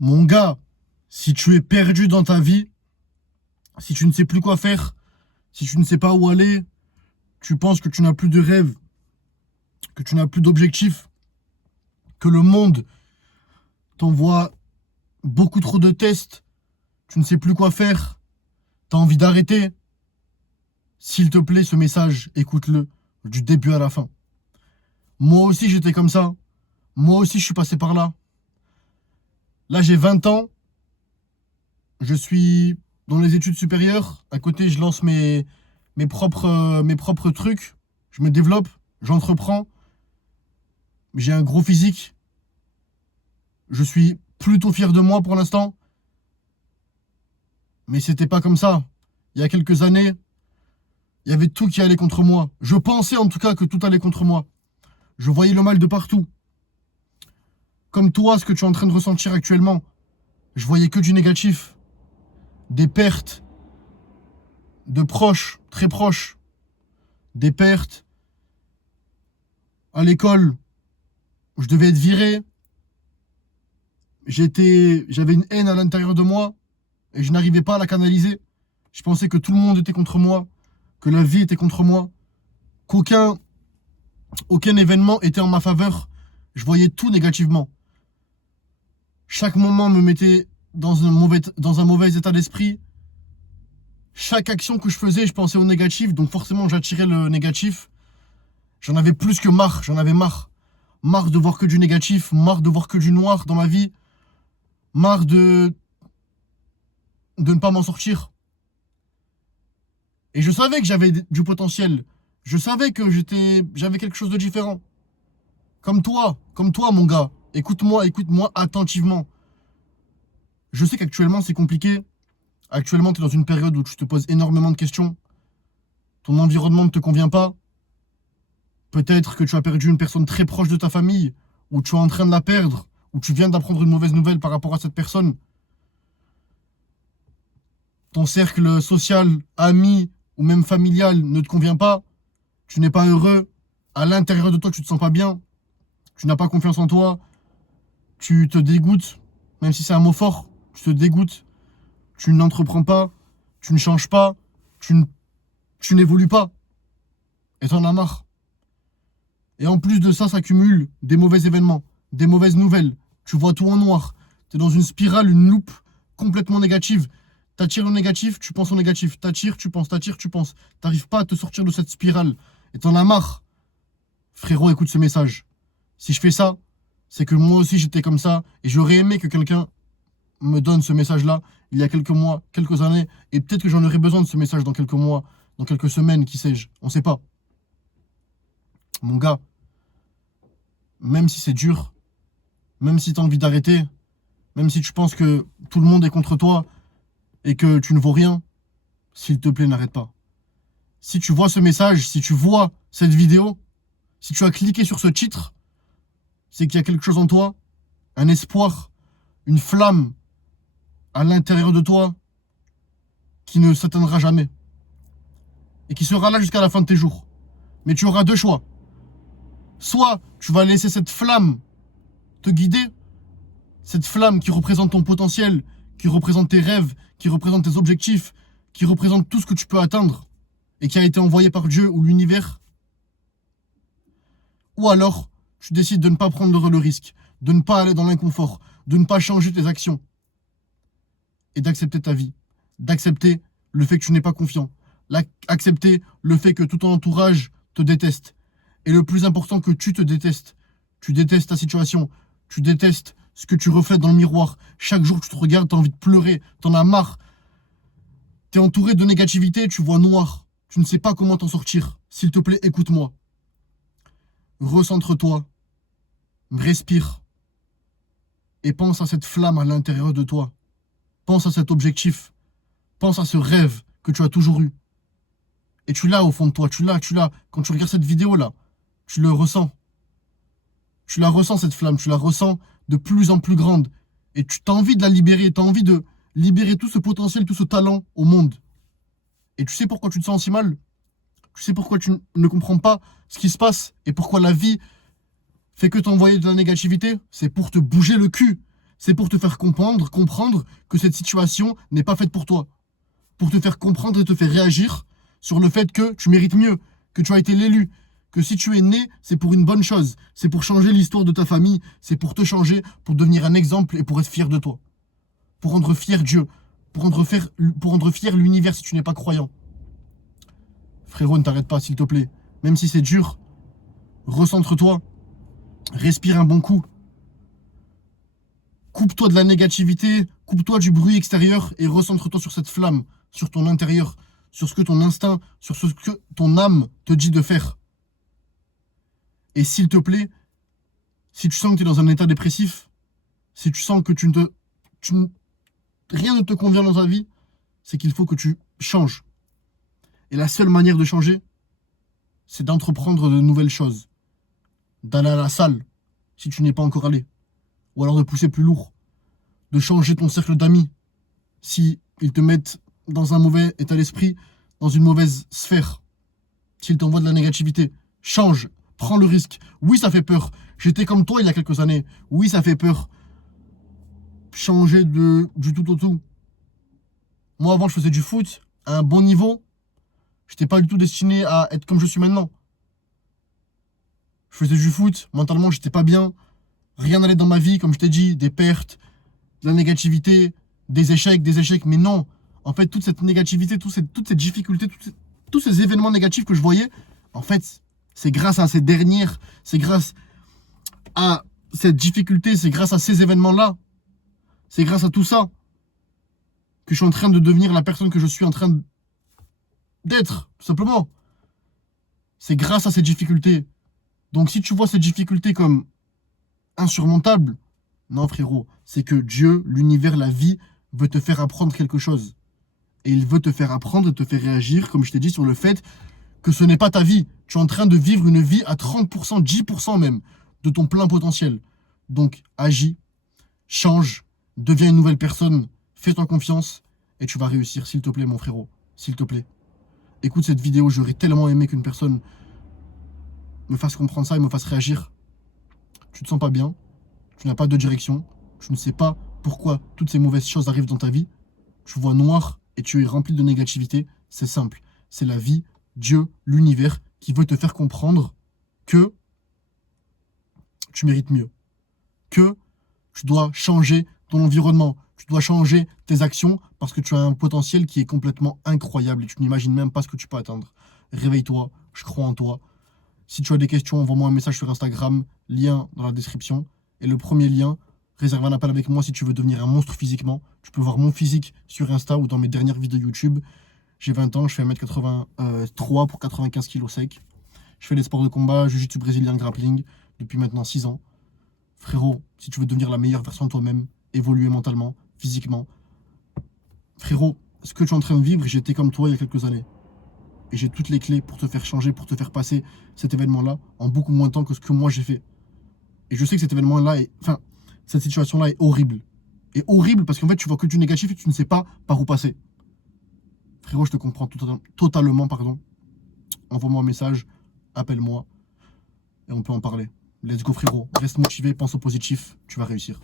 Mon gars, si tu es perdu dans ta vie, si tu ne sais plus quoi faire, si tu ne sais pas où aller, tu penses que tu n'as plus de rêve, que tu n'as plus d'objectif, que le monde t'envoie beaucoup trop de tests, tu ne sais plus quoi faire, tu as envie d'arrêter, s'il te plaît, ce message, écoute-le du début à la fin. Moi aussi, j'étais comme ça. Moi aussi, je suis passé par là. Là, j'ai 20 ans. Je suis dans les études supérieures. À côté, je lance mes propres trucs. Je me développe, j'entreprends. J'ai un gros physique. Je suis plutôt fier de moi pour l'instant. Mais c'était pas comme ça. Il y a quelques années, il y avait tout qui allait contre moi. Je pensais en tout cas que tout allait contre moi. Je voyais le mal de partout. Comme toi, ce que tu es en train de ressentir actuellement. Je voyais que du négatif. Des pertes de proches, très proches. Des pertes à l'école où je devais être viré. J'avais une haine à l'intérieur de moi et je n'arrivais pas à la canaliser. Je pensais que tout le monde était contre moi, que la vie était contre moi, aucun événement était en ma faveur. Je voyais tout négativement. Chaque moment me mettait dans un mauvais état d'esprit. Chaque action que je faisais, je pensais au négatif, donc forcément j'attirais le négatif. J'en avais plus que marre, j'en avais marre. Marre de voir que du négatif, marre de voir que du noir dans ma vie. Marre de ne pas m'en sortir. Et je savais que j'avais du potentiel. Je savais que j'avais quelque chose de différent. Comme toi, mon gars. Écoute-moi attentivement. Je sais qu'actuellement, c'est compliqué. Actuellement, tu es dans une période où tu te poses énormément de questions. Ton environnement ne te convient pas. Peut-être que tu as perdu une personne très proche de ta famille, ou tu es en train de la perdre, ou tu viens d'apprendre une mauvaise nouvelle par rapport à cette personne. Ton cercle social, ami ou même familial ne te convient pas. Tu n'es pas heureux. À l'intérieur de toi, tu te sens pas bien. Tu n'as pas confiance en toi. Tu te dégoûtes, même si c'est un mot fort. Tu te dégoûtes. Tu n'entreprends pas. Tu ne changes pas. Tu n'évolues pas. Et t'en as marre. Et en plus de ça, s'accumulent des mauvais événements, des mauvaises nouvelles. Tu vois tout en noir. Tu es dans une spirale, une loupe complètement négative. T'attires le négatif, tu penses au négatif. T'attires, tu penses. T'arrives pas à te sortir de cette spirale. Et t'en as marre. Frérot, écoute ce message. Si je fais ça, c'est que moi aussi j'étais comme ça. Et j'aurais aimé que quelqu'un me donne ce message-là il y a quelques mois, quelques années. Et peut-être que j'en aurai besoin de ce message dans quelques mois, dans quelques semaines, qui sais-je. On sait pas. Mon gars, même si c'est dur, même si tu as envie d'arrêter, même si tu penses que tout le monde est contre toi et que tu ne vaux rien, s'il te plaît, n'arrête pas. Si tu vois ce message, si tu vois cette vidéo, si tu as cliqué sur ce titre, c'est qu'il y a quelque chose en toi, un espoir, une flamme à l'intérieur de toi qui ne s'atteindra jamais et qui sera là jusqu'à la fin de tes jours. Mais tu auras deux choix. Soit tu vas laisser cette flamme te guider, cette flamme qui représente ton potentiel, qui représente tes rêves, qui représente tes objectifs, qui représente tout ce que tu peux atteindre et qui a été envoyé par Dieu ou l'univers. Ou alors, tu décides de ne pas prendre le risque, de ne pas aller dans l'inconfort, de ne pas changer tes actions et d'accepter ta vie, d'accepter le fait que tu n'es pas confiant, accepter le fait que tout ton entourage te déteste. Et le plus important, que tu te détestes. Tu détestes ta situation. Tu détestes ce que tu reflètes dans le miroir. Chaque jour que tu te regardes, tu as envie de pleurer. Tu en as marre. Tu es entouré de négativité, tu vois noir. Tu ne sais pas comment t'en sortir. S'il te plaît, écoute-moi. Recentre-toi. Respire. Et pense à cette flamme à l'intérieur de toi. Pense à cet objectif. Pense à ce rêve que tu as toujours eu. Et tu l'as au fond de toi. Tu l'as. Quand tu regardes cette vidéo-là, tu le ressens. Tu la ressens, cette flamme. Tu la ressens de plus en plus grande. Et tu as envie de la libérer. Tu as envie de libérer tout ce potentiel, tout ce talent au monde. Et tu sais pourquoi tu te sens si mal? Tu sais pourquoi tu ne comprends pas ce qui se passe et pourquoi la vie fait que t'envoyer de la négativité? C'est pour te bouger le cul. C'est pour te faire comprendre que cette situation n'est pas faite pour toi. Pour te faire comprendre et te faire réagir sur le fait que tu mérites mieux, que tu as été l'élu, que si tu es né, c'est pour une bonne chose. C'est pour changer l'histoire de ta famille, c'est pour te changer, pour devenir un exemple et pour être fier de toi. Pour rendre fier Dieu, pour rendre fier l'univers si tu n'es pas croyant. Frérot, ne t'arrête pas, s'il te plaît. Même si c'est dur, recentre-toi, respire un bon coup. Coupe-toi de la négativité, coupe-toi du bruit extérieur et recentre-toi sur cette flamme, sur ton intérieur, sur ce que ton instinct, sur ce que ton âme te dit de faire. Et s'il te plaît, si tu sens que tu es dans un état dépressif, si tu sens que rien ne te convient dans ta vie, c'est qu'il faut que tu changes. Et la seule manière de changer, c'est d'entreprendre de nouvelles choses. D'aller à la salle, si tu n'es pas encore allé. Ou alors de pousser plus lourd. De changer ton cercle d'amis, si ils te mettent dans un mauvais état d'esprit, dans une mauvaise sphère. S'ils t'envoient de la négativité. Change, prends le risque. Oui, ça fait peur. J'étais comme toi il y a quelques années. Oui, ça fait peur. Changer du tout au tout. Moi, avant, je faisais du foot à un bon niveau. Je n'étais pas du tout destiné à être comme je suis maintenant. Je faisais du foot, mentalement, j'étais pas bien. Rien n'allait dans ma vie, comme je t'ai dit, des pertes, de la négativité, des échecs. Mais non, en fait, toute cette négativité, toutes ces difficultés, tous ces événements négatifs que je voyais, en fait, c'est grâce à ces dernières, c'est grâce à cette difficulté, c'est grâce à ces événements-là, c'est grâce à tout ça que je suis en train de devenir la personne que je suis en train d'être, tout simplement. C'est grâce à ces difficultés. Donc si tu vois ces difficultés comme insurmontables, non frérot, c'est que Dieu, l'univers, la vie veut te faire apprendre quelque chose. Et il veut te faire apprendre et te faire réagir, comme je t'ai dit, sur le fait que ce n'est pas ta vie. Tu es en train de vivre une vie à 30%, 10% même, de ton plein potentiel. Donc agis, change, deviens une nouvelle personne, fais-toi confiance et tu vas réussir, s'il te plaît mon frérot, s'il te plaît. Écoute cette vidéo, j'aurais tellement aimé qu'une personne me fasse comprendre ça et me fasse réagir. Tu te sens pas bien, tu n'as pas de direction, tu ne sais pas pourquoi toutes ces mauvaises choses arrivent dans ta vie, tu vois noir et tu es rempli de négativité, c'est simple. C'est la vie, Dieu, l'univers qui veut te faire comprendre que tu mérites mieux, que tu dois changer ton environnement, tu dois changer tes actions parce que tu as un potentiel qui est complètement incroyable et tu n'imagines même pas ce que tu peux atteindre. Réveille-toi, je crois en toi. Si tu as des questions, envoie-moi un message sur Instagram, lien dans la description. Et le premier lien, réserve un appel avec moi si tu veux devenir un monstre physiquement. Tu peux voir mon physique sur Insta ou dans mes dernières vidéos YouTube. J'ai 20 ans, je fais 1m83 pour 95 kg sec. Je fais des sports de combat, jiu-jitsu brésilien, grappling, depuis maintenant 6 ans. Frérot, si tu veux devenir la meilleure version de toi-même, évoluer mentalement, physiquement. Frérot, ce que tu es en train de vivre, j'étais comme toi il y a quelques années. Et j'ai toutes les clés pour te faire changer, pour te faire passer cet événement-là en beaucoup moins de temps que ce que moi j'ai fait. Et je sais que cet événement-là cette situation-là est horrible. Et horrible parce qu'en fait, tu vois que du négatif et tu ne sais pas par où passer. Frérot, je te comprends totalement, pardon. Envoie-moi un message, appelle-moi et on peut en parler. Let's go frérot, reste motivé, pense au positif, tu vas réussir.